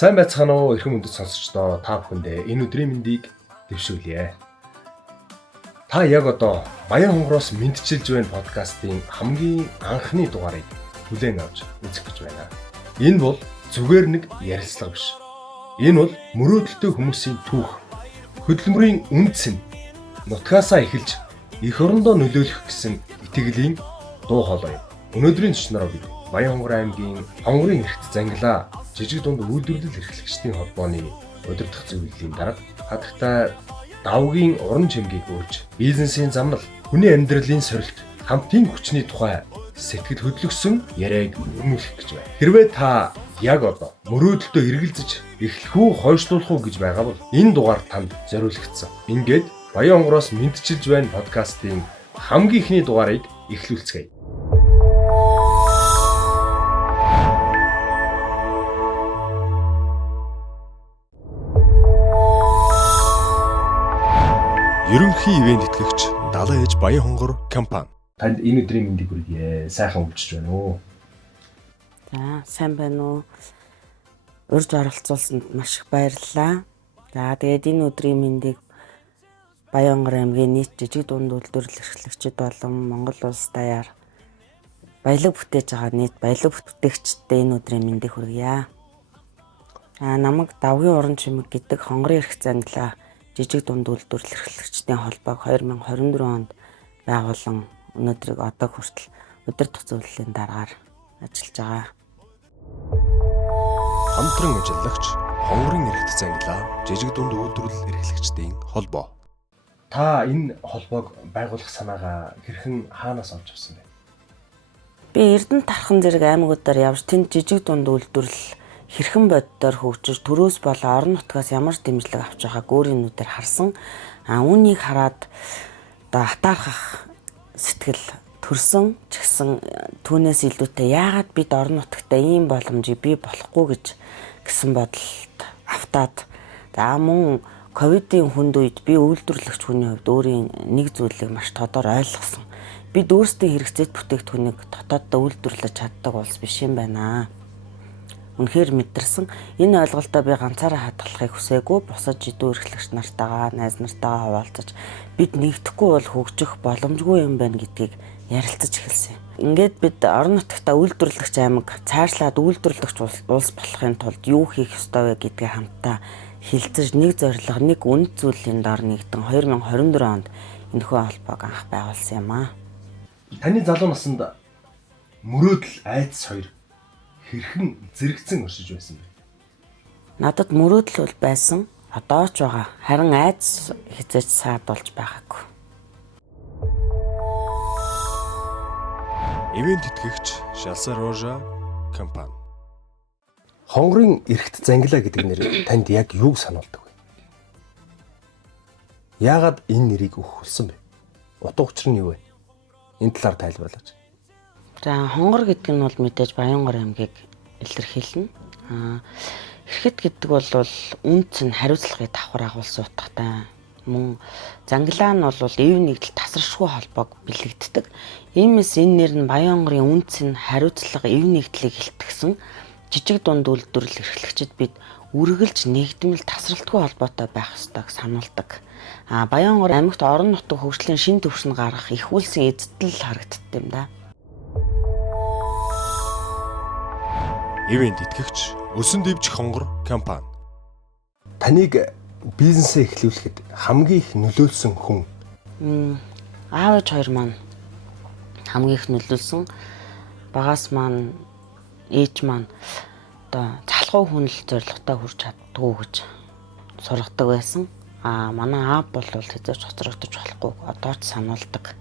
Сайн байцгаана уу эрхэм үндэс сонсогчдоо, та бүхэндээ энэ өдрийн мэндийг дэвшүүлье. Та яг одоо Баян хонгороос мэдчилж байна подкастын хамгийн анхны дугаарыг хүлээн авч үзэх гэж байна. Энэ бол зүгээр нэг ярилцлага биш. Энэ бол мөрөөдөлтөй хүмүүсийн түүх. Хөдөлмөрийн үндэс нь нутгаасаа эхэлж эх орондоо нөлөөлөх гэсэн итгэлийн дуу хоолой. Өнөөдрийн зочноор бид Баян хонгор аймгийн хонгорын эрхт зангилаа жижиг дунд үйлдвэрлэл эрхлэгчдийн холбооны удирдах зөвлөлийн дарга хатагтай давгийн уран чимгийг өөрж бизнесийн замнал, хүний амьдралын сорилт, хамтын хүчний тухай сэтгэл хөдлөсөн яриаг өрнүүлэх гэж байна. Хэрвээ та яг одоо мөрөөдөлтөө эргэлзэж эхлэх үү, хойшлуулах уу гэж байгаа бол энэ дугаар танд зориулагдсан. Ингээд Баян хонгороос мэдчилж байна подкастын хамгийн ихний дугаарыг эхлүүлцгээе. Ерөнхий ивент итгэгч Далайн ээж Баян хонгор компани. Танд энэ өдрийн мэндийг хүргье. Сайхан өвчж байна уу? За, сайн байна уу? Урьж оролцуулсанд маш их баярлалаа. За, тэгээд энэ өдрийн мэндийг Баян хонгор аймгийн нийт жижиг дунд үйлдвэрлэл эрхлэгчид болон Монгол улс даяар баялаг бүтээж байгаа нийт баялаг бүтээгчдтэй энэ өдрийн мэндийг хүргье. Намайг давгийн уран чимэг гэдэг хонгорын эрх зангилаа жижиг дунд үйлдвэрлэл эрхлэгчдийн холбоог 2024 онд байгуулан өнөөдрийг одоо хүртэл удирдах зөвлөлийн дараагаар ажиллаж байгаа. Хамтран ажиллагч хонгорын эрхт зангилаа жижиг дунд үйлдвэрлэл эрхлэгчдийн холбоо. Та энэ холбоог байгуулах санаагаа хэрхэн хаанаас олж авсан бэ? Би Эрдэнэ тархан зэрэг аймагуудаар явж тэнд жижиг дунд үйлдвэрлэл хэрхэн боддоор хөгжиж төрөөс болон орон нутгаас ямар дэмжлэг авч байгааг өөрийн нүдээр харсан. Үүнийг хараад одоо хатаархах сэтгэл төрсөн ч гэсэн түүнээс илүүтэй яагаад бид орон нутагтаа ийм боломжийг бий болохгүй гэсэн бодолд автаад мөн ковидын хүнд үед би үйлдвэрлэгч хүний хувьд өөрийн нэг зүйлийг маш тодор ойлгосон. Бид өөрсдийн хэрэгцээт бүтээгдэхүүнийг дотооддоо үйлдвэрлэж чаддаг улс биш юм байна. Үнэхээр мэдэрсэн. Энэ ойлголтоо би ганцаараа хадгалахыг хүсээгүй. Бусад жидүү эрхлэгч нартайгаа, найз нартайгаа хуваалцаж бид нэгдэхгүй бол хөгжих боломжгүй юм байна гэдгийг ярилцаж эхэлсэн. Ингээд бид орон нутагтаа үйлдвэрлэгч аймаг цаашлаад үйлдвэрлэгч улс болохын тулд юу хийх ёстой вэ гэдгээ хамтдаа хилцэж нэг зорилго, нэг үнд зүйлийн дор нэгдэн 2024 онд энэхүү холбоог анх байгуулсан юм аа. Таны залуу наснд мөрөөдөл, айдас хоёр хэрхэн зэрэгцэн оршиж байсан бэ? Надад мөрөөдөл бол байсан, одоо ч байгаа. Харин айдас хязгаарч саадуулж байгаагүй. Ивент итгэгч Шалса Рожа компани. Хонгорын эрхт зангилаа гэдэг нэр танд яг юуг сануулдаг вэ? Яагаад энэ нэрийг өгүүлсэн бэ? Утга учир нь юу вэ? Энэ талаар тайлбарлаач. За, хонгор гэдэг нь бол мэдээж Баян хонгор аймгийг илэрхийлнэ. Эрхэт гэдэг бол үнц нь хариуцлагыг давхар агуулсан утгатай. Мөн зангилаа нь бол эв нэгдэл тасаршгүй холбоог бэлэгддэг. Иймээс энэ нэр нь Баян хонгорын үнц нь хариуцлага эв нэгдлийг илтгэсэн жижиг дунд үйлдвэрлэл эрхлэгчид бид үргэлж нэгдмэл тасралтгүй холбоотой байх ёстойг сануулдаг. Баян хонгор аймагт орон нутаг хөгжлийн шин түвшин гаргах их үйлсэн эзэдэл харагддаг юм да. Ивент итгэгч Өсөн дэвжих хонгор компани. Таныг бизнесээ эхлүүлэхэд хамгийн их нөлөөлсөн хүн? Аав ээж хоёр маань хамгийн их нөлөөлсөн. Багаас маань ээж маань одоо залхуу хүнл зорилготой хүрч чаддгүй гэж сургадаг байсан. Манай аав бол хэзээч хоцрогдож болохгүй одоо ч сануулдаг.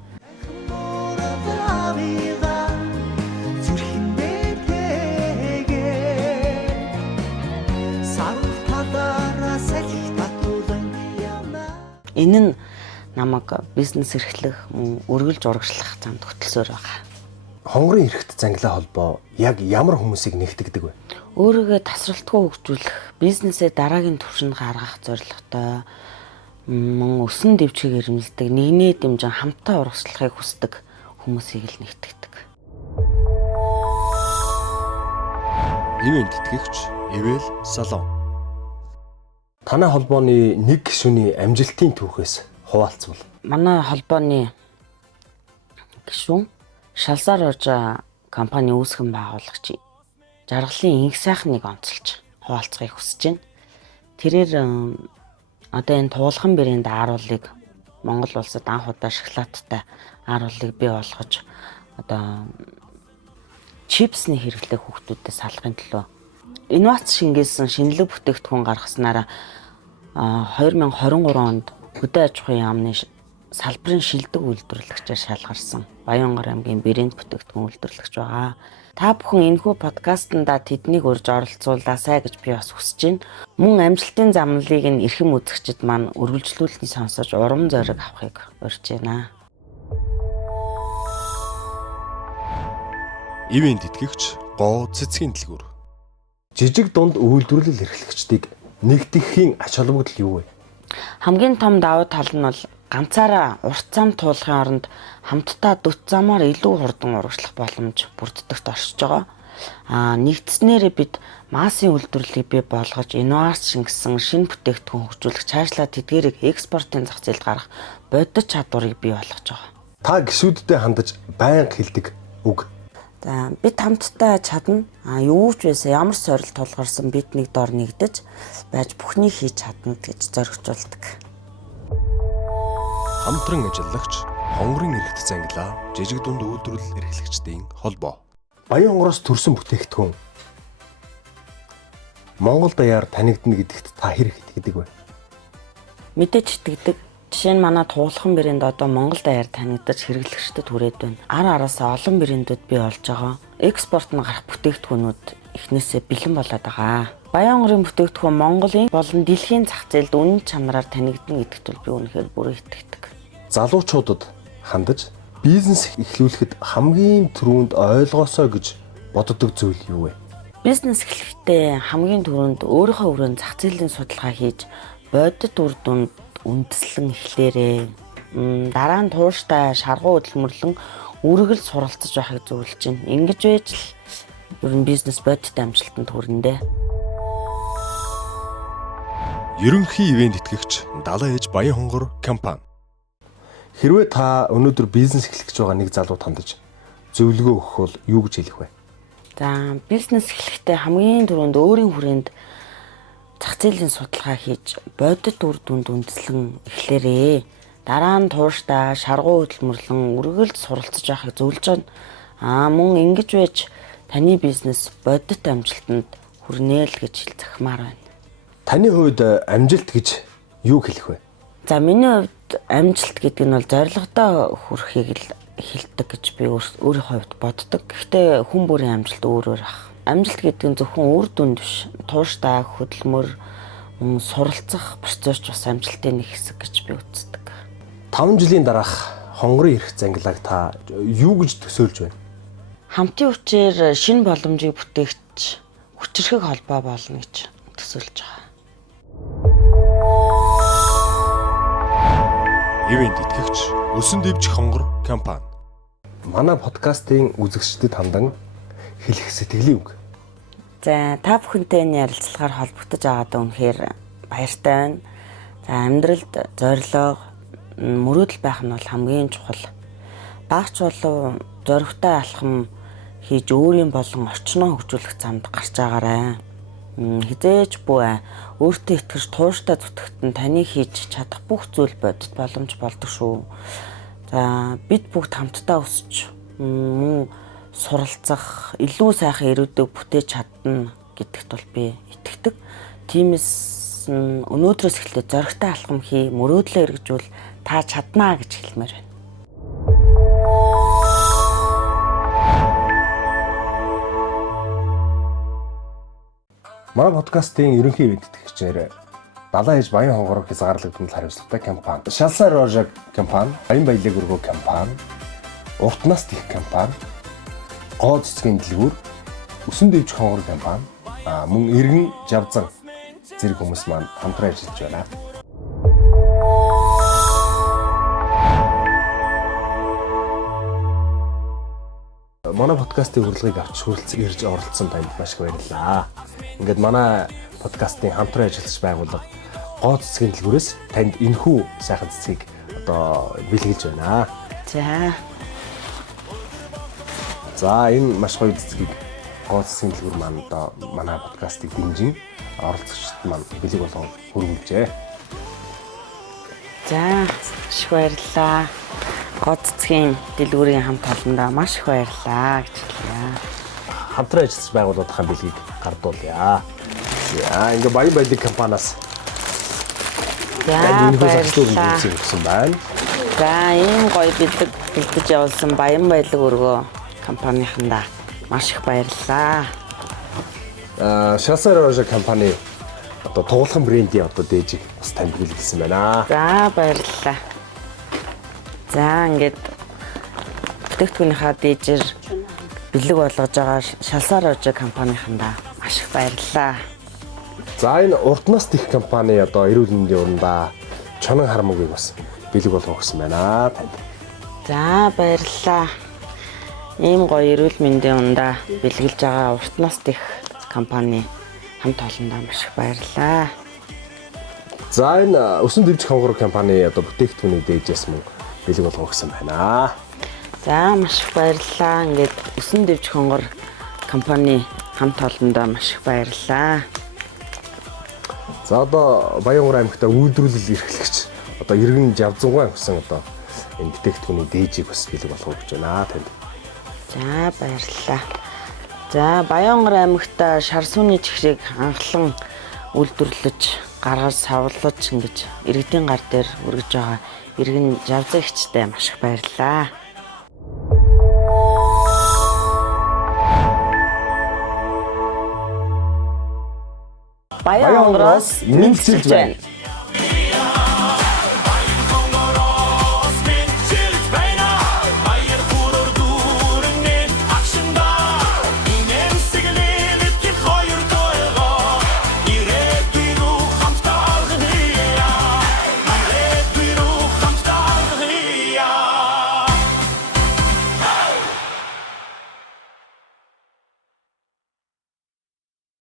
Энэ нь намайг бизнес эрхлэх, үргэлж урагшлах замд хөтлсөөр байгаа. Хонгорын эрхт зангилаа холбоо яг ямар хүмүүсийг нэгтгэдэг вэ? Өөрийгөө тасралтгүй хөгжүүлэх, бизнесээ дараагийн түвшинд гаргах зорилготой, мөн өсөн дэвчгийг эрмэлдэг, нэгнээ дэмжин хамтаа урагшлахыг хүсдэг хүмүүсийг л нэгтгэдэг. Ивент итгэгч Ивэл салон. Танай холбооны нэг гишүүний амжилтын түүхээс хуваалцвал. Манай холбооны гишүүн Шалсаар Рожа компани үүсгэн байгуулагч жаргалын инх сайхныг онцолж хуваалцахыг хүсэж байна. Тэрээр одоо энэ туулган брэнд ааруулыг Монгол улсад анх удаа шоколадтай ааруулыг бий болгож одоо чипсний хэрэглээ хүүхдүүдэд салахын төлөө инновац шингээсэн шинэлэг бүтээгдэхүүн гаргаснараа 2023 онд хөдөө аж ахуйн яамны салбарын шилдэг үйлдвэрлэгчээр шалгарсан Баянгар аймгийн брэнд бүтээгдэхүүн үйлдвэрлэгч байгаа. Та бүхэн энэхүү подкастнда тэднийг урьж оролцуулаасай гэж би бас хүсэж байна. Мөн амжилтын замналыг нь эрхэм үзэгчид маань үргэлжлүүлэн сонсож урам зориг авахыг урьж байна. Ивент итгэгч гоо цэцгийн дэлгүүр. Жижиг дунд үйлдвэрлэл эрхлэгчдийг нэгтгэхийн ач холбогдол юу вэ? Хамгийн том давуу тал нь бол ганцаараа урт зам туулахын оронд хамтдаа дүт замаар илүү хурдан урагшлах боломж бүрддэгт оршиж байгаа. Нэгдснээрээ бид массын үйлдвэрлэлийг бий болгож инновац шингэсэн шинэ бүтээгдэхүүн хөгжүүлэх цаашлаад тэдгээрийг экспортын зах зээлд гаргах бодит чадварыг бий болгож байгаа. Та гишүүдэд хандаж байнга хэлдэг үг. За бид хамтдаа чадна. Юу ч байсан ямар сорилт тулгарсан бид нэг дор нэгдэж байж бүхнийг хийж чадна гэж зоригжуулдаг. Хамтран ажиллагч хонгорын эрхт зангилаа жижиг дунд үйлдвэрлэл эрхлэгчдийн холбоо. Баян хонгороос төрсөн бүтээгдэхүүн Монгол даяар танигдна гэдэгт та хэрэг итгэдэг вэ? Мэдээж итгэдэг. Жишээ нь манай туулхан брэнд одоо Монгол даяар танигдаж хэрэглэгчдэд хүрээд байна. Араасаа олон брэндүүд бий болж байгаа. Экспорт нь гарах бүтээгдэхүүнүүд эхнээсээ бэлэн болоод байгаа. Баян хонгорын бүтээгдэхүүн Монголын болон дэлхийн зах зээлд үнэн чанараар танигдна гэдэгт би үнэхээр бүрэн итгэдэг. Залуучуудад хандаж бизнес эхлүүлэхэд хамгийн түрүүнд ойлгоосоо гэж боддог зүйл юу вэ? Бизнес эхлэхдээ хамгийн түрүүнд өөрийнхөө өрөөнд зах зээлийн судалгаа хийж бодит үр дүнд үндэслэн эхлээрээ. Дараа нь тууштай шаргуу хөдөлмөрлөн үргэлж суралцж байхыг зөвлөж байна. Ингэж байж л ер нь бизнес бодит амжилтанд хүрэндээ. Ерөнхий ивент итгэгч Далайн ээж Баян хонгор компани. Хэрвээ та өнөөдөр бизнес эхлэх гэж байгаа нэг залуу тандаж зөвлөгөө өгөх бол юу гэж хэлэх вэ? За бизнес эхлэхдээ хамгийн түрүүнд өөрийн хүрээнд зах зээлийн судалгаа хийж бодит үр дүнд үндэслэн эхлээрээ. Дараа нь тууштай шаргуу хөдөлмөрлөн үргэлж суралцж байхыг зөвлөж байна. Мөн ингэж байж таны бизнес бодит амжилтанд хүрнэ л гэж хэлцэхмаар байна. Таны хувьд амжилт гэж юу хэлэх вэ? За миний хувьд амжилт гэдэг нь бол зорилгодоо хүрэхийг л хэлдэг гэж би өөрийнхөө хувьд боддог. Гэхдээ хүн бүрийн амжилт өөр өөр ах. Амжилт гэдэг нь зөвхөн үр дүнд биш. Тууштай хөдөлмөр, суралцах процесс бас амжилтын нэг хэсэг гэж би үздэг. 5 жилийн дараах хонгорын эрх зангилааг та юу гэж төсөөлж байна? Хамтын хүчээр шинэ боломжийг бүтээгч хүчрхэг холбоо болно гэж төсөөлж байгаа. Ивент итгэгч Өсөн дэвжих хонгор компани. Манай подкастын үзэгчдэд хандан хэлэх сэтгэлийн үг. За та бүхэнтэй энэ ярилцлагаар холбогдож байгаадаа үнэхээр баяртай байна. За амьдралд зорилго, мөрөөдөл байх нь бол хамгийн чухал. Багч болов зоригтой алхам хийж өөрийн болон орчноо хөгжүүлэх замд гарч байгаарай. Хизээж буй өөртөө итгэж тууштай зүтгэхтэн таны хийж чадах бүх зүйл бодит боломж болдог шүү. За бид бүгд хамтдаа өсч мөн суралцах, илүү сайхан ирээдүйг бүтээж чадна гэдэгт бол би итгэдэг. Тиймээс өнөөдрөөс эхлээд зоригтой алхам хий, мөрөөдлөө эргэжүүл та чаднаа гэж хэлмээр байна. Манай подкастын ерөнхий ивент итгэгчээр Далайн ээж Баян хонгор хязгаарлагдмал хариуцлагатай компани, Шалсаар Рожа компани, Баян баялаг өргөө компани, Уртнаас дэх компани, Гоо цэцгийн дэлгүүр, Өсөн дэвжих хонгор компани, мөн Эргэн Жавзан зэрэг хүмүүс маань хамтран ажиллаж байна. Манай подкастын урилгыг авч хүрэлцэн ирж оролцсон танд маш их баярлалаа. ингээд манай подкастын хамтран ажиллаж байгууллага гоо цэцгийн дэлгүүрээс танд энэхүү сайхан цэцгийг одоо бэлгэлж байна. За энэ маш гоё цэцгийг гоо цэцгийн дэлгүүр маань одоо манай подкастыг дэмжин оролцогчдод маань бэлэг болгон хөрвүүлжээ. За их баярлалаа. Гоо цэцгийн дэлгүүрийн хамт олондоо маш их баярлалаа гэж хэлье. Хамтран ажиллаж байгууллагын бэлгийг гардуулъя. Яа, ингээ баян баялаг компаниас баярлалаа. гэсэн байна. За ийм гоё бэлэг бэлдэж явуулсан баян баялаг өргөө компанийнхандаа маш их баярлалаа. Шалсаар Рожа компани одоо тоглоом брендийн одоо дээжийг бас танд бэлгэлсэн байна. За баярлалаа. За ингээд бүтээгдэхүүнийхаа дээжээр бэлэг болгож байгаа Шалсаар Рожа компанийнхандаа маш их баярлалаа. За энэ урднаас дэх компани одоо эрүүл мэндийн урандаа чонон хармагийг бас бэлэг болгох гэсэн байна танд. За баярлалаа. Ийм гоё эрүүл мэндийн урандаа бэлгэлж байгаа уртнаас дэх компани хамт олондоо маш их баярлалаа. За энэ өсөн дэвжих хонгор компани одоо бүтээгдэхүүний дээжээс мөн бэлэг болгох гэсэн байна. За маш их баярлалаа. Ингээд өсөн дэвжих хонгор компани хамт олондоо маш их баярлалаа. За одоо Баянгар аймагта үйлдвэрлэл эрхлэгч одоо иргэн Жавзугай гэсэн одоо энэ бүтээгдэхүүний дээжийг бас бэлэг болгох гэж байна танд. За баярлалаа. За Баянгар аймагта шар сууны чигшээг анхлан үйлдвэрлэж гаргаж савлаж ингэж иргэдийн гар дээр өргөж байгаа иргэн Жавзагчтай маш их баярлалаа. Баянгараас мэдчилж байна.